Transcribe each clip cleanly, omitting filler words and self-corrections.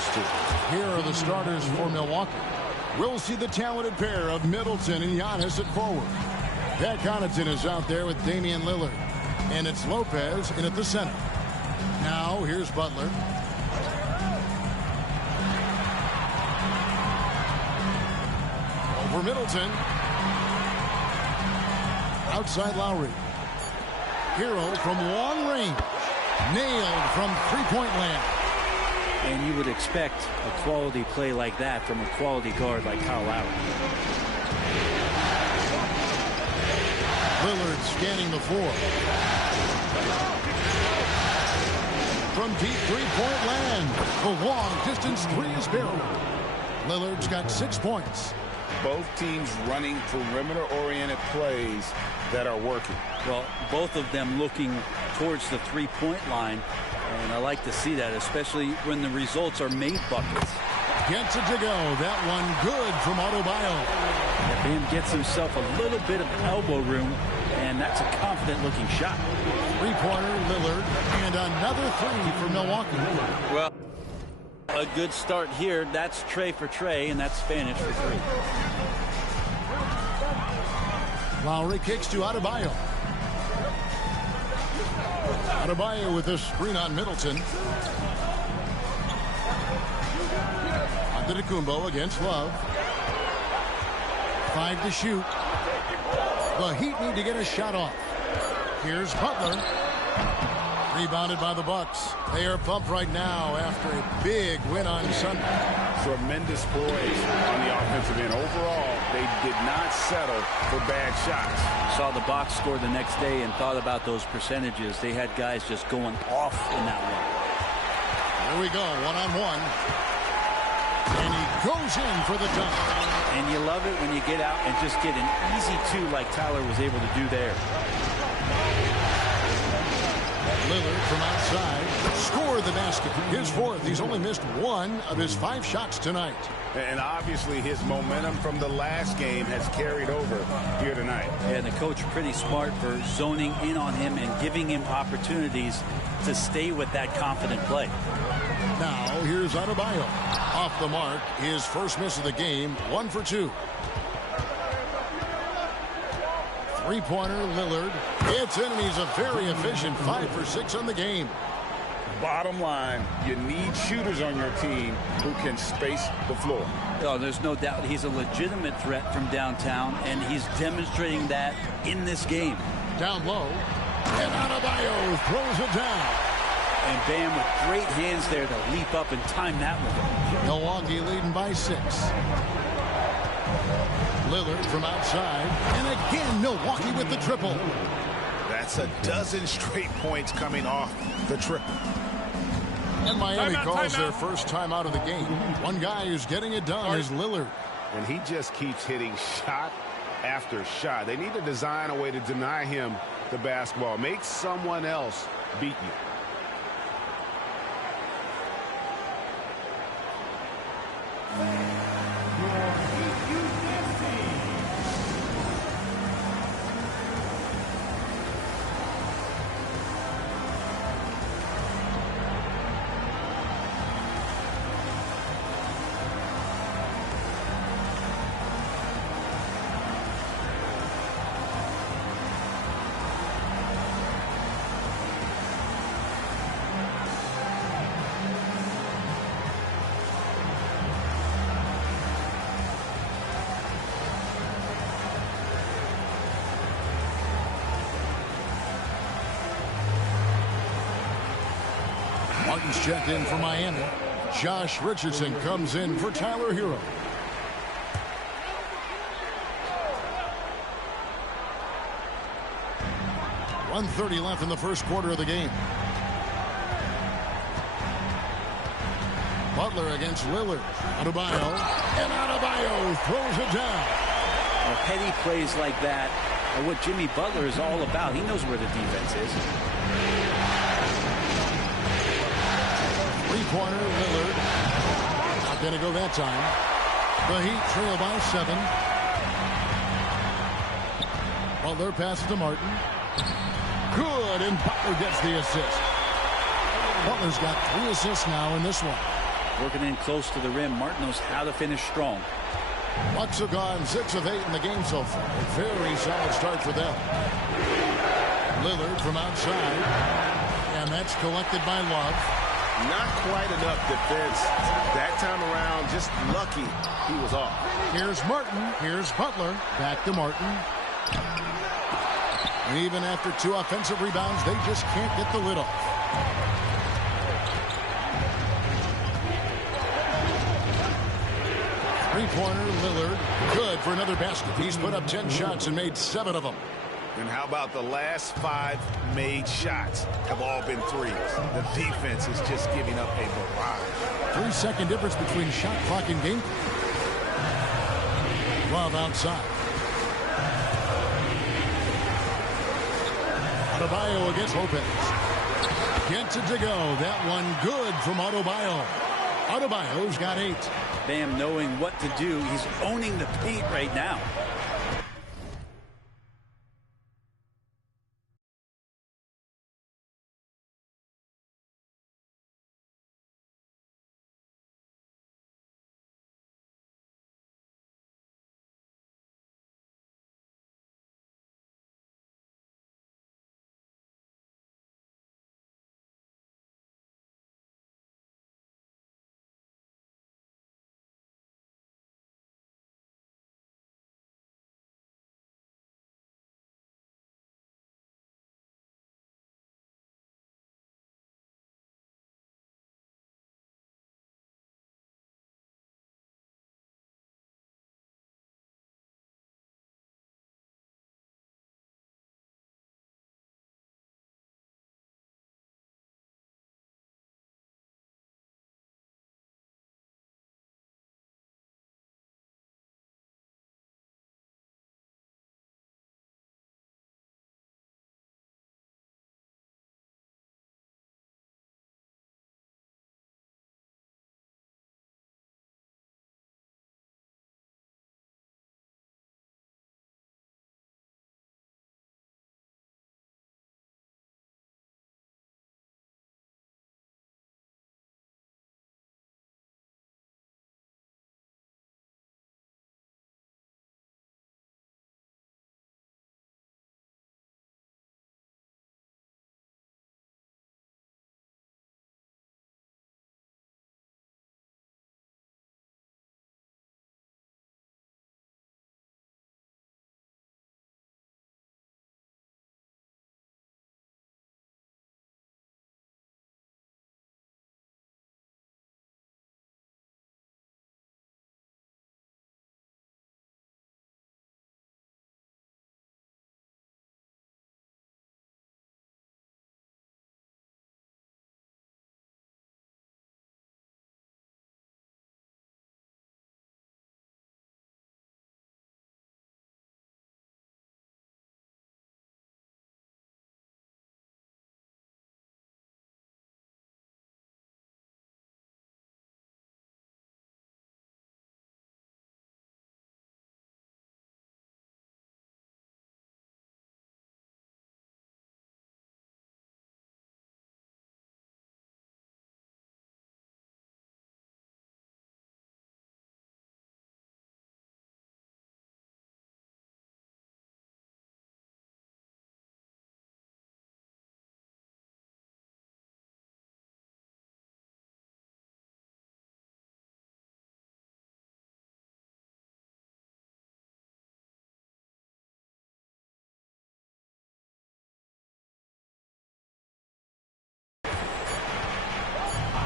used to. Here are the starters for Milwaukee. We'll see the talented pair of Middleton and Giannis at forward. Pat Connaughton is out there with Damian Lillard. And it's Lopez in at the center. Now here's Butler. Over Middleton. Outside Lowry. Hero from long range. Nailed from three-point land. And you would expect a quality play like that from a quality guard like Kyle Lowry. Lillard scanning the floor. From deep three-point land. The long-distance three is barreled. Lillard's got 6 points. Both teams running perimeter-oriented plays that are working. Well, both of them looking towards the three-point line. And I like to see that, especially when the results are made buckets. Gets it to go. That one good from Adebayo. Bam gets himself a little bit of elbow room, and that's a confident-looking shot. Three-pointer, Lillard, and another three for Milwaukee. Well, a good start here. That's Trey for Trey, and that's Spanish for three. Lowry kicks to Adebayo. Adebayo with a screen on Middleton. Antetokounmpo against Love. 5 to shoot. The Heat need to get a shot off. Here's Butler. Rebounded by the Bucks. They are pumped right now after a big win on Sunday. Tremendous poise on the offensive end. Overall, they did not settle for bad shots. Saw the box score the next day and thought about those percentages. They had guys just going off in that one. Here we go, one-on-one. And he goes in for the dunk. And you love it when you get out and just get an easy two like Tyler was able to do there. Lillard from outside scored the basket. His fourth. He's only missed 1 of his 5 shots tonight. And obviously his momentum from the last game has carried over here tonight. And the coach pretty smart for zoning in on him and giving him opportunities to stay with that confident play. Now here's Adebayo. Off the mark. His first miss of the game. 1 for 2. Three-pointer, Lillard. It's in, and he's a very efficient 5 for 6 on the game. Bottom line, you need shooters on your team who can space the floor. Oh, there's no doubt he's a legitimate threat from downtown, and he's demonstrating that in this game. Down low, and Adebayo throws it down. And Bam with great hands there to leap up and time that one. Milwaukee leading by 6. Lillard from outside, and again Milwaukee with the triple. That's a dozen straight points coming off the triple. And Miami calls their first time out of the game. One guy who's getting it done is Lillard. And he just keeps hitting shot after shot. They need to design a way to deny him the basketball. Make someone else beat you. Martin's checked in for Miami. Josh Richardson comes in for Tyler Hero. .130 left in the first quarter of the game. Butler against Lillard. Adebayo. And Adebayo throws it down. Well, petty plays like that are what Jimmy Butler is all about. He knows where the defense is. Three-pointer, Lillard. Not going to go that time. The Heat trail by 7. Butler passes to Martin. Good, and Butler gets the assist. Butler's got 3 assists now in this one. Working in close to the rim, Martin knows how to finish strong. Bucks have gone 6 of 8 in the game so far. A very solid start for them. Lillard from outside. And that's collected by Love. Not quite enough defense that time around. Just lucky he was off. Here's Martin. Here's Butler. Back to Martin. Even after 2 offensive rebounds, they just can't get the lid off. Three-pointer, Lillard. Good for another basket. He's put up 10 shots and made 7 of them. And how about the last 5 made shots have all been threes? The defense is just giving up a barrage. 3-second difference between shot clock and game. Love outside. Adebayo against Lopez. Gets it to go. That one good from Adebayo. Adebayo's got 8. Bam knowing what to do. He's owning the paint right now.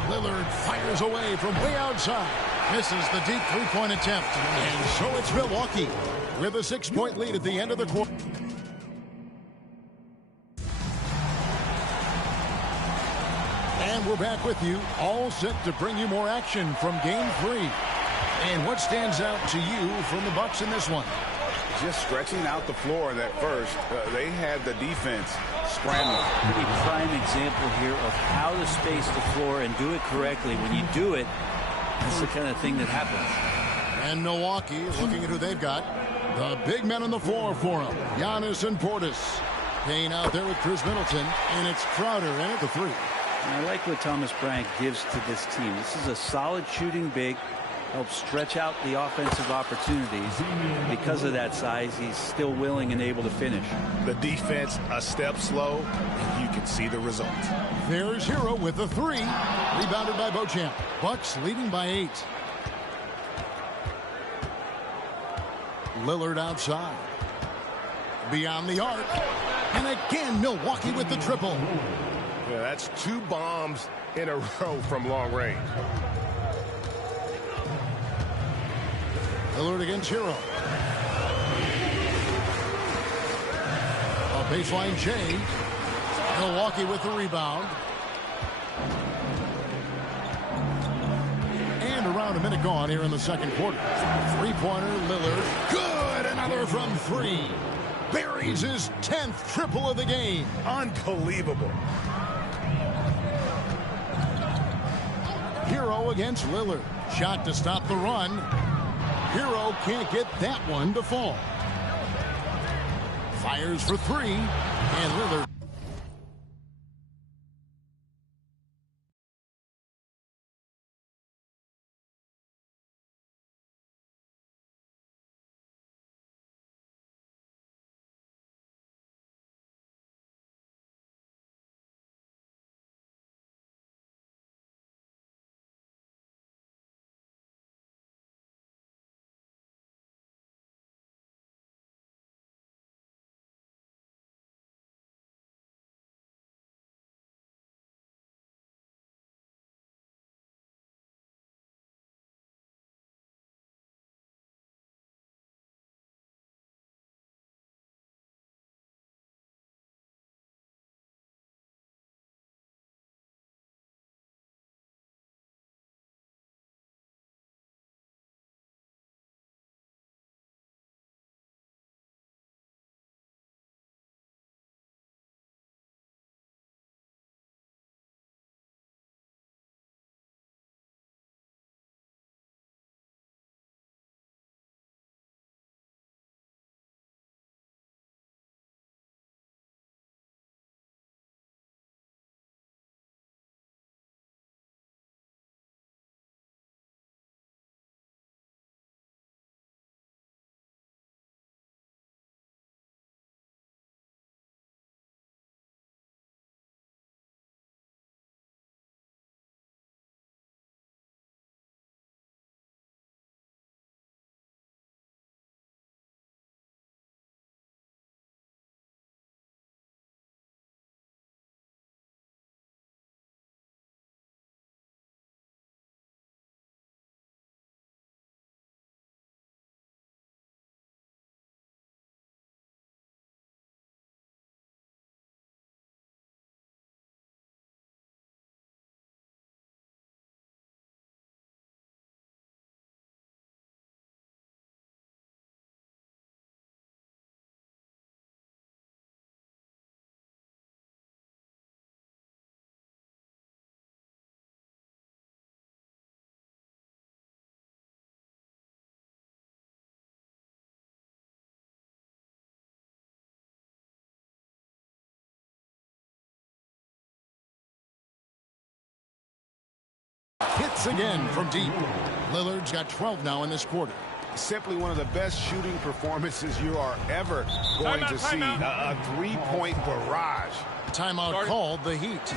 Lillard fires away from way outside. Misses the deep three-point attempt. And so it's Milwaukee with a 6-point lead at the end of the quarter. And we're back with you, all set to bring you more action from Game 3. And what stands out to you from the Bucks in this one? Just stretching out the floor in that first. They had the defense scrambling. Pretty prime example here of how to space the floor and do it correctly. When you do it, that's the kind of thing that happens. And Milwaukee, looking at who they've got, the big men on the floor for them, Giannis and Portis. Payne out there with Chris Middleton, and it's Crowder in at the 3. I like what Thomas Bryant gives to this team. This is a solid shooting big, helps stretch out the offensive opportunities. Because of that size, he's still willing and able to finish. The defense a step slow, and you can see the results. There's Hero with the three. Rebounded by Beauchamp. Bucks leading by 8. Lillard outside. Beyond the arc. And again, Milwaukee with the triple. Yeah, that's 2 bombs in a row from long range. Lillard against Hero. A baseline change. Milwaukee with the rebound. And around a minute gone here in the second quarter. Three-pointer, Lillard. Good! Another from 3. Buries his 10th triple of the game. Unbelievable. Hero against Lillard. Shot to stop the run. Hero can't get that one to fall. Fires for 3. And Lillard. Hits again from deep. Lillard's got 12 now in this quarter. Simply one of the best shooting performances you are ever going to see. A three-point barrage. Timeout called, the Heat.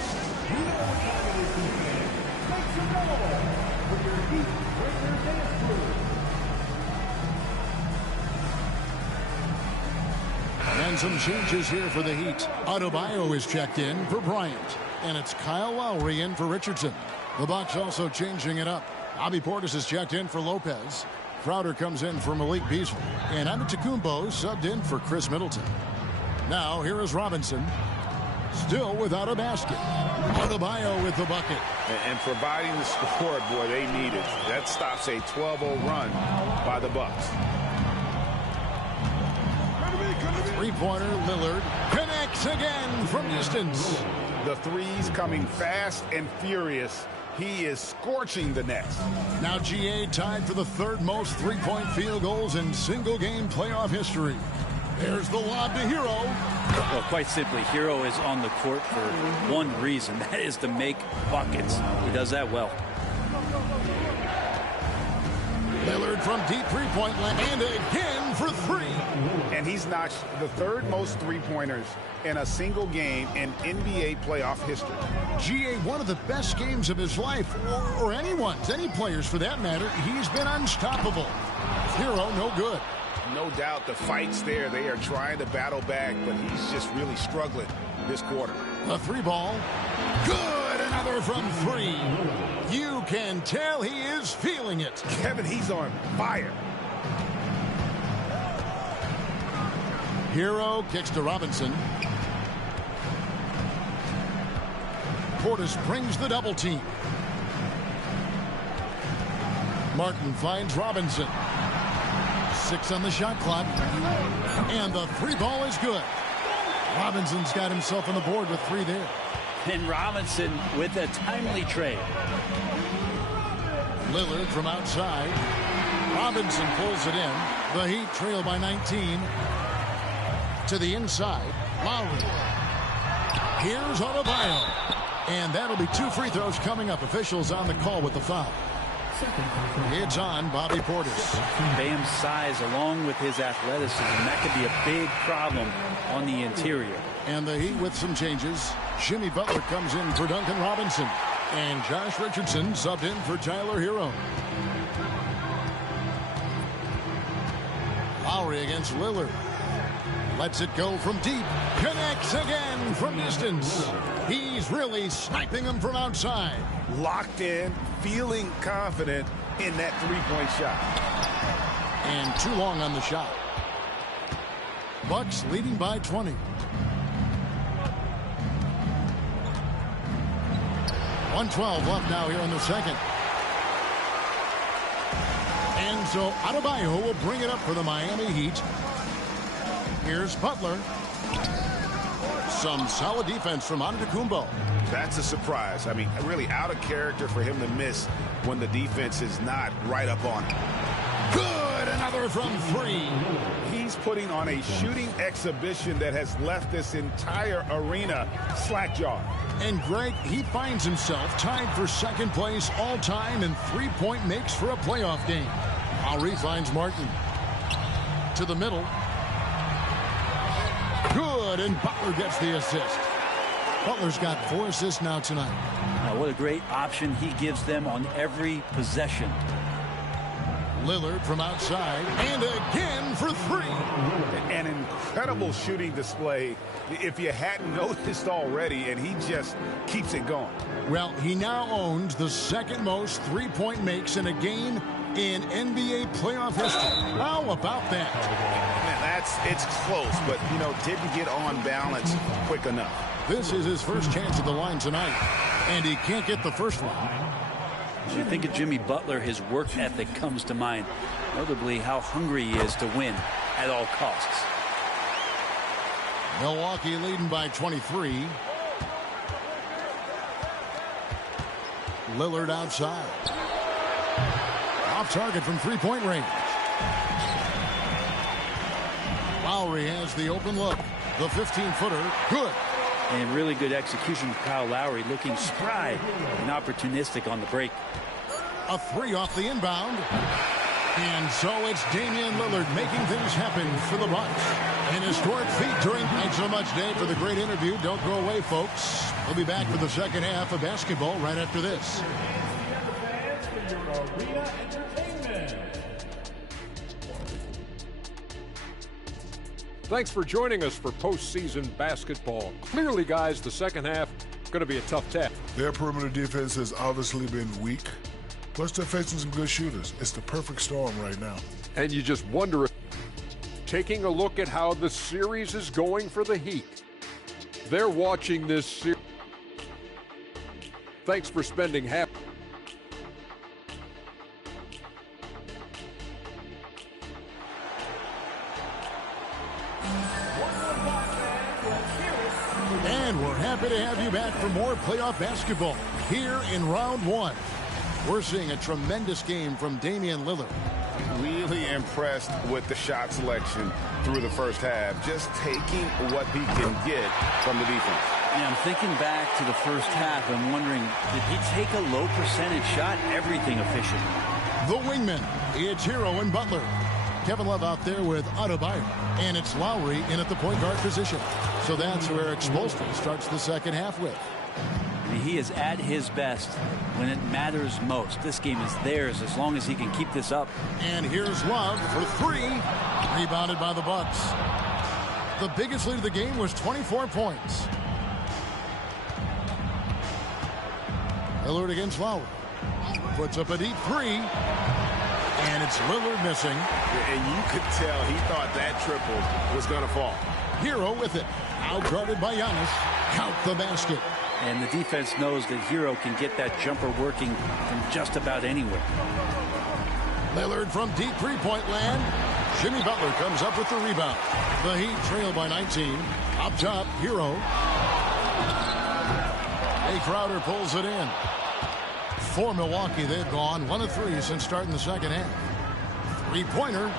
And some changes here for the Heat. Adebayo is checked in for Bryant. And it's Kyle Lowry in for Richardson. The Bucks also changing it up. Bobby Portis is checked in for Lopez. Crowder comes in for Malik Beasley. And Antetokounmpo subbed in for Chris Middleton. Now here is Robinson. Still without a basket. Adebayo with the bucket. And providing the support, boy, they need it. That stops a 12-0 run by the Bucks. Three-pointer, Lillard connects again from distance. The threes coming fast and furious. He is scorching the Nets. Now GA tied for the third most three-point field goals in single-game playoff history. There's the lob to Hero. Well, quite simply, Hero is on the court for one reason. That is to make buckets. He does that well. Lillard from deep three-point land, and again for three. And he's notched the third most three-pointers in a single game in NBA playoff history. GA, one of the best games of his life, or anyone's, any players for that matter. He's been unstoppable. Hero, no good. No doubt the fight's there. They are trying to battle back, but he's just really struggling this quarter. A three ball. Good, another from three. You can tell he is feeling it. Kevin, he's on fire. Hero kicks to Robinson. Portis brings the double team. Martin finds Robinson. 6 on the shot clock. And the three ball is good. Robinson's got himself on the board with 3 there. And Robinson with a timely trade. Lillard from outside. Robinson pulls it in. The Heat trail by 19. To the inside. Lowry. Here's Adebayo. And that'll be 2 free throws coming up. Officials on the call with the foul. It's on Bobby Portis. Bam's size along with his athleticism, that could be a big problem on the interior. And the Heat with some changes. Jimmy Butler comes in for Duncan Robinson. And Josh Richardson subbed in for Tyler Hero. Lowry against Lillard. Lets it go from deep. Connects again from distance. He's really sniping them from outside. Locked in, feeling confident in that three-point shot. And too long on the shot. Bucks leading by 20. 1:12 left now here in the second. And so Adebayo will bring it up for the Miami Heat. Here's Butler. Some solid defense from Antetokounmpo. That's a surprise. I mean, really out of character for him to miss when the defense is not right up on him. Good, another from 3. He's putting on a shooting exhibition that has left this entire arena slack-jawed. And Greg, he finds himself tied for second place all time in three-point makes for a playoff game. Lowry finds Martin. To the middle. Good, and Butler gets the assist. Butler's got 4 assists now tonight. What a great option he gives them on every possession. Lillard from outside, and again for 3. An incredible shooting display if you hadn't noticed already, and he just keeps it going. Well, he now owns the second most three-point makes in a game in NBA playoff history. How about that? Man, it's close, but, you know, didn't get on balance quick enough. This is his first chance at the line tonight, and he can't get the first one. When you think of Jimmy Butler, his work ethic comes to mind, notably how hungry he is to win at all costs. Milwaukee leading by 23. Lillard outside. Off target from three-point range. Lowry has the open look. The 15-footer, good. And really good execution from Kyle Lowry, looking spry and opportunistic on the break. A 3 off the inbound. And so it's Damian Lillard making things happen for the Bucks. An historic feat during. Thanks so much, Dave, for the great interview. Don't go away, folks. We'll be back for the second half of basketball right after this. Thanks for joining us for postseason basketball. Clearly, guys, the second half going to be a tough task. Their perimeter defense has obviously been weak. Plus, they're facing some good shooters. It's the perfect storm right now. And you just wonder if taking a look at how the series is going for the Heat. They're watching this series. Thanks for spending half. And we're happy to have you back for more playoff basketball here in round 1. We're seeing a tremendous game from Damian Lillard. Really impressed with the shot selection through the first half. Just taking what he can get from the defense. Yeah, I'm thinking back to the first half and wondering, did he take a low percentage shot? Everything efficient. The wingman, it's Hero and Butler. Kevin Love out there with Adebayo. And it's Lowry in at the point guard position. So that's where Eric Spoelstra starts the second half with. I mean, he is at his best when it matters most. This game is theirs as long as he can keep this up. And here's Love for three. Rebounded by the Bucks. The biggest lead of the game was 24 points. Lillard against Lowry. Puts up a deep three. And it's Lillard missing. And you could tell he thought that triple was going to fall. Hero with it. Out-guarded by Giannis. Count the basket. And the defense knows that Hero can get that jumper working from just about anywhere. Lillard from deep three-point land. Jimmy Butler comes up with the rebound. The Heat trail by 19. Up top, Hero. Jay Crowder pulls it in. For Milwaukee, they've gone 1 of 3 since starting the second half. Three-pointer.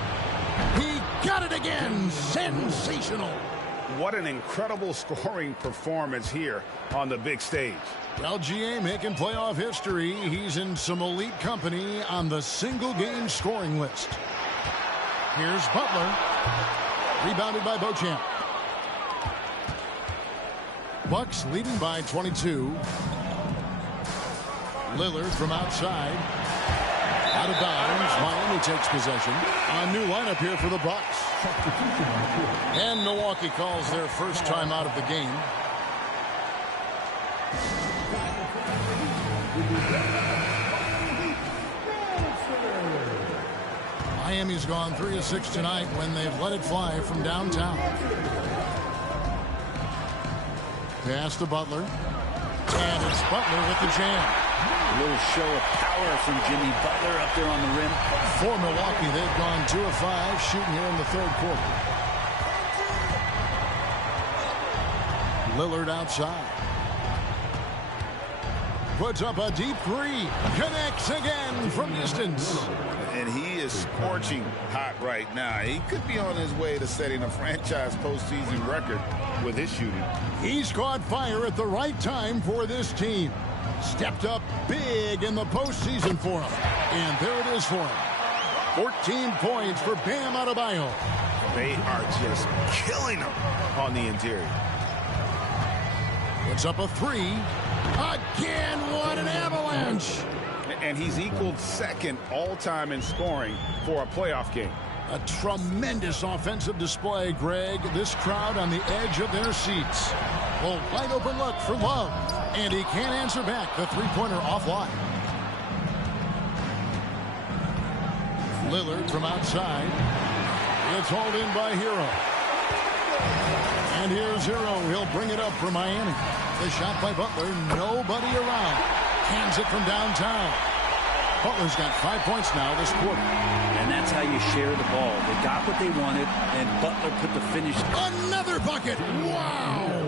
He got it again. Sensational. What an incredible scoring performance here on the big stage. LGA making playoff history. He's in some elite company on the single-game scoring list. Here's Butler. Rebounded by Beauchamp. Bucks leading by 22. Lillard from outside. Out of bounds. Miami takes possession. A new lineup here for the Bucks. And Milwaukee calls their first time out of the game. Miami's gone 3 of 6 tonight when they've let it fly from downtown. Pass to Butler. And it's Butler with the jam. A little show of power from Jimmy Butler up there on the rim. For Milwaukee, they've gone 2 of 5 shooting here in the third quarter. Lillard outside. Puts up a deep three. Connects again from distance. And he is scorching hot right now. He could be on his way to setting a franchise postseason record with his shooting. He's caught fire at the right time for this team. Stepped up big in the postseason for him. And there it is for him. 14 points for Bam Adebayo. They are just killing him on the interior. Puts up a three. Again, what an avalanche. And he's equaled second all-time in scoring for a playoff game. A tremendous offensive display, Greg. This crowd on the edge of their seats. A wide open look for Love. And he can't answer back. The three-pointer offline. Lillard from outside. It's hauled in by Hero. And here's Hero. He'll bring it up for Miami. The shot by Butler. Nobody around. Hands it from downtown. Butler's got 5 points now this quarter. And that's how you share the ball. They got what they wanted, and Butler put the finish. Another bucket. Wow.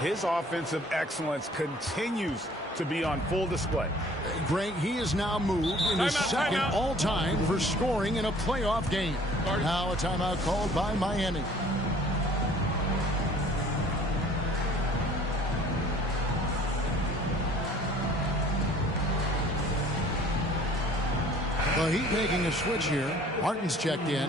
His offensive excellence continues to be on full display. Greg, he is now moved into second all-time for scoring in a playoff game. Now a timeout called by Miami. The Heat making a switch here. Martin's checked in.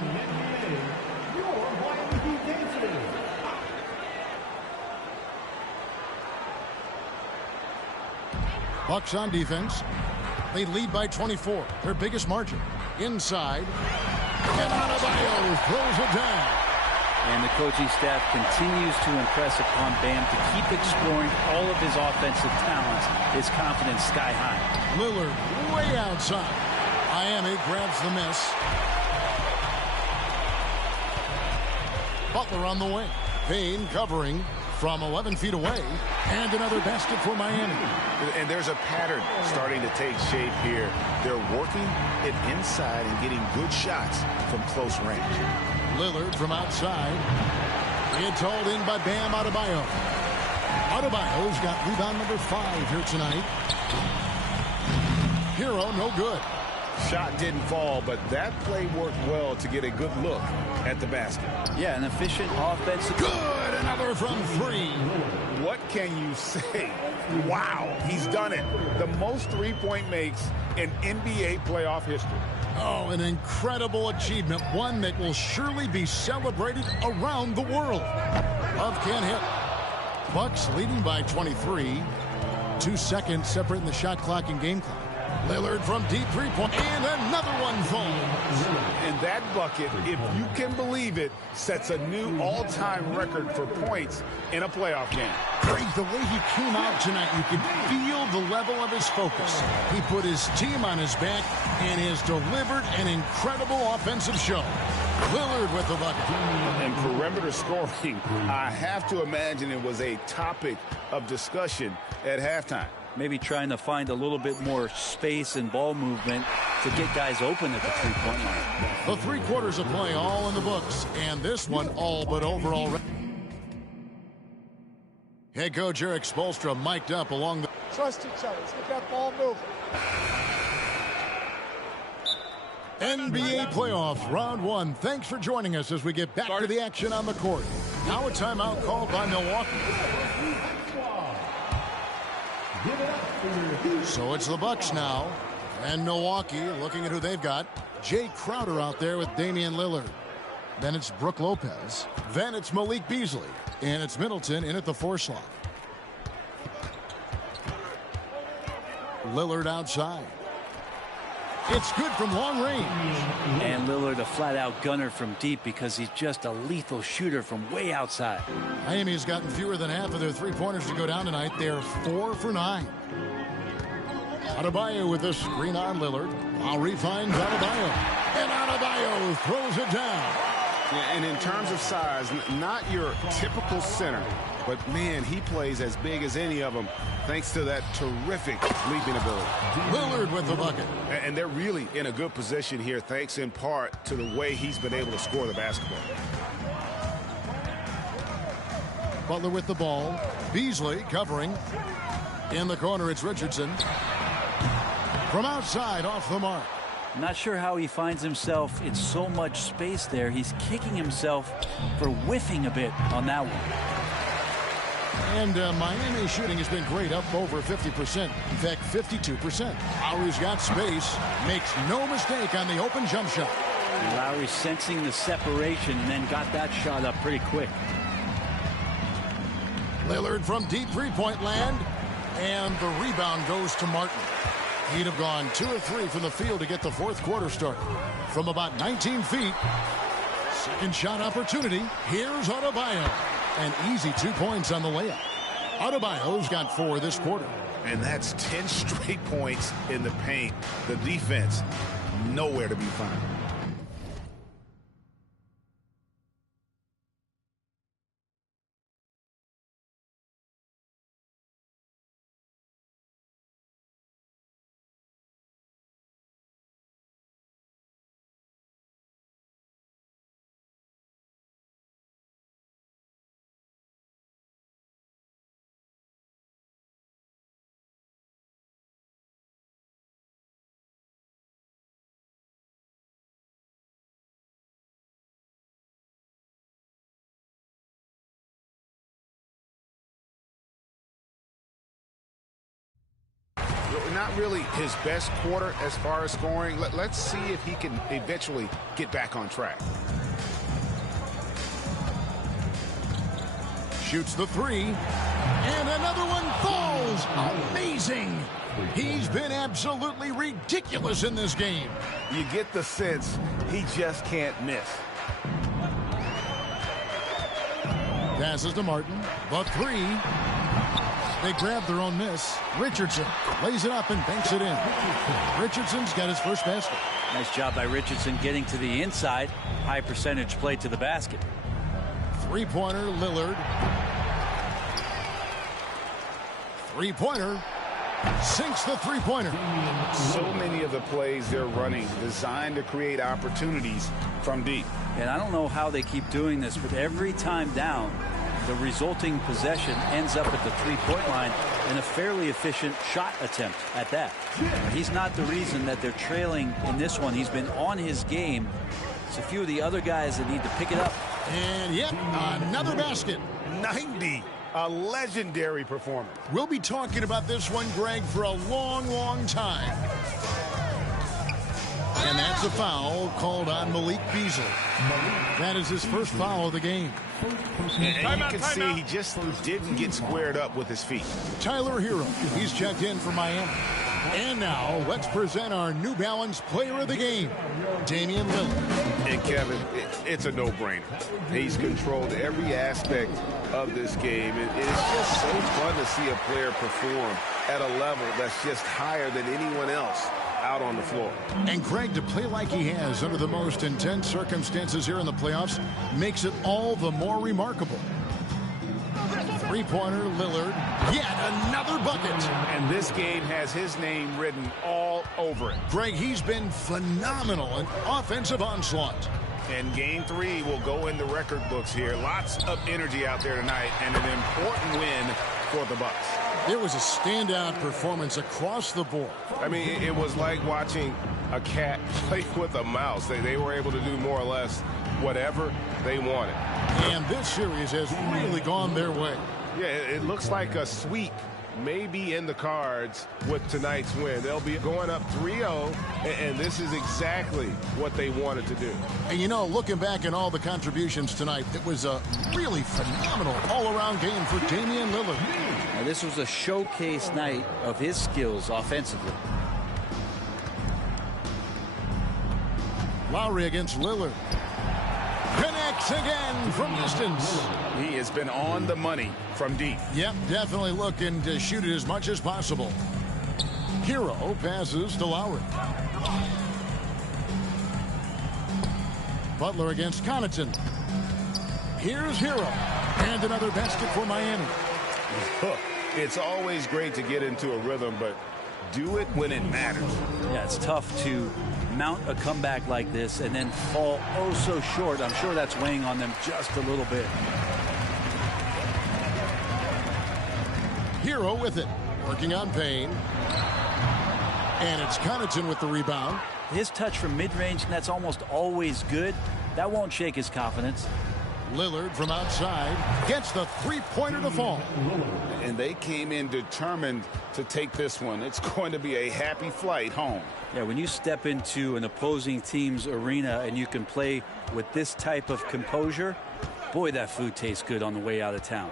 Bucks on defense. They lead by 24. Their biggest margin. Inside. And Adebayo throws it down. And the coaching staff continues to impress upon Bam to keep exploring all of his offensive talents. His confidence sky high. Lillard way outside. Miami grabs the miss. Butler on the wing. Payne covering from 11 feet away. And another basket for Miami. And there's a pattern starting to take shape here. They're working it inside and getting good shots from close range. Lillard from outside. It's hauled in by Bam Adebayo. Adebayo's got rebound number 5 here tonight. Hero no good. Shot didn't fall, but that play worked well to get a good look at the basket. Yeah, an efficient offensive. Good, another from 3. What can you say? Wow, he's done it. The most three-point makes in NBA playoff history. Oh, an incredible achievement, one that will surely be celebrated around the world. Love can't hit. Bucks leading by 23. 2 seconds separating the shot clock and game clock. Lillard from deep three-point, and another one falls. And that bucket, if you can believe it, sets a new all-time record for points in a playoff game. Greg, the way he came out tonight, you could feel the level of his focus. He put his team on his back and has delivered an incredible offensive show. Lillard with the bucket. And perimeter scoring, I have to imagine it was a topic of discussion at halftime. Maybe trying to find a little bit more space and ball movement to get guys open at the three-point line. The 3 quarters of play all in the books, and this one all but over already. Head coach Eric Spoelstra mic'd up along the... Trust each other. Let's get that ball moving. NBA playoff round 1. Thanks for joining us as we get back to the action on the court. Now a timeout called by Milwaukee. So it's the Bucks now, and Milwaukee looking at who they've got. Jay Crowder out there with Damian Lillard. Then it's Brook Lopez. Then it's Malik Beasley, and it's Middleton in at the 4 slot. Lillard outside. It's good from long range. And Lillard a flat-out gunner from deep because he's just a lethal shooter from way outside. Miami's gotten fewer than half of their three-pointers to go down tonight. They're 4 for 9. Adebayo with a screen on Lillard. Lowry finds Adebayo. And Adebayo throws it down. Yeah, and in terms of size, not your typical center, but man, he plays as big as any of them thanks to that terrific leaping ability. Lillard with the bucket. And they're really in a good position here thanks in part to the way he's been able to score the basketball. Butler with the ball. Beasley covering. In the corner, it's Richardson. From outside, off the mark. Not sure how he finds himself in so much space there. He's kicking himself for whiffing a bit on that one. And Miami shooting has been great, up over 50%. In fact, 52%. Lowry's got space. Makes no mistake on the open jump shot. Lowry sensing the separation and then got that shot up pretty quick. Lillard from deep three-point land. And the rebound goes to Martin. He'd have gone 2 or 3 from the field to get the 4th quarter started. From about 19 feet. Second shot opportunity. Here's Adebayo. An easy 2 points on the layup. Adebayo's got 4 this quarter. And that's 10 straight points in the paint. The defense, nowhere to be found. Not really his best quarter as far as scoring. Let's see if he can eventually get back on track. Shoots the 3. And another one falls. Amazing. He's been absolutely ridiculous in this game. You get the sense he just can't miss. Passes to Martin. The 3. They grab their own miss. Richardson lays it up and banks it in. Richardson's got his first basket. Nice job by Richardson getting to the inside. High percentage play to the basket. Three-pointer, Lillard. Three-pointer. Sinks the three-pointer. So many of the plays they're running designed to create opportunities from deep. And I don't know how they keep doing this, but every time down, The resulting possession ends up at the three-point line and a fairly efficient shot attempt at that. He's not the reason that they're trailing in this one. He's been on his game. It's a few of the other guys that need to pick it up. And yet another basket. 90. A legendary performance. We'll be talking about this one, Greg, for a long, long time. And that's a foul called on Malik Beasley. That is his first foul of the game. And you can see he just didn't get squared up with his feet. Tyler Hero, he's checked in for Miami. And now let's present our New Balance player of the game, Damian Lillard. And Kevin, it's a no-brainer. He's controlled every aspect of this game. It's just so fun to see a player perform at a level that's just higher than anyone else out on the floor. And Greg, to play like he has under the most intense circumstances here in the playoffs makes it all the more remarkable. Three-pointer, Lillard, yet another bucket. And this game has his name written all over it. Greg, he's been phenomenal in offensive onslaught. And game 3 will go in the record books here. Lots of energy out there tonight and an important win for the Bucks. There was a standout performance across the board. I mean, it was like watching a cat play with a mouse. They were able to do more or less whatever they wanted. And this series has really gone their way. Yeah, it looks like a sweep may be in the cards with tonight's win. They'll be going up 3-0, and this is exactly what they wanted to do. And you know, looking back at all the contributions tonight, it was a really phenomenal all-around game for Damian Lillard. Now, this was a showcase night of his skills offensively. Lowry against Lillard. Connects again from distance. He has been on the money from deep. Yep, definitely looking to shoot it as much as possible. Hero passes to Lowry. Butler against Connaughton. Here's Hero. And another basket for Miami. It's always great to get into a rhythm, but do it when it matters. Yeah, it's tough to mount a comeback like this and then fall oh so short. I'm sure that's weighing on them just a little bit. Hero with it, working on Payne. And it's Connaughton with the rebound. His touch from mid-range, and that's almost always good. That won't shake his confidence. Lillard from outside gets the three-pointer to fall. And they came in determined to take this one. It's going to be a happy flight home. Yeah, when you step into an opposing team's arena and you can play with this type of composure, boy, that food tastes good on the way out of town.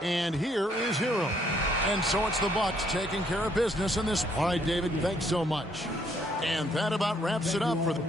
And here is Hero. And so it's the Bucks taking care of business in this. All right, David, thanks so much. And that about wraps it up for the...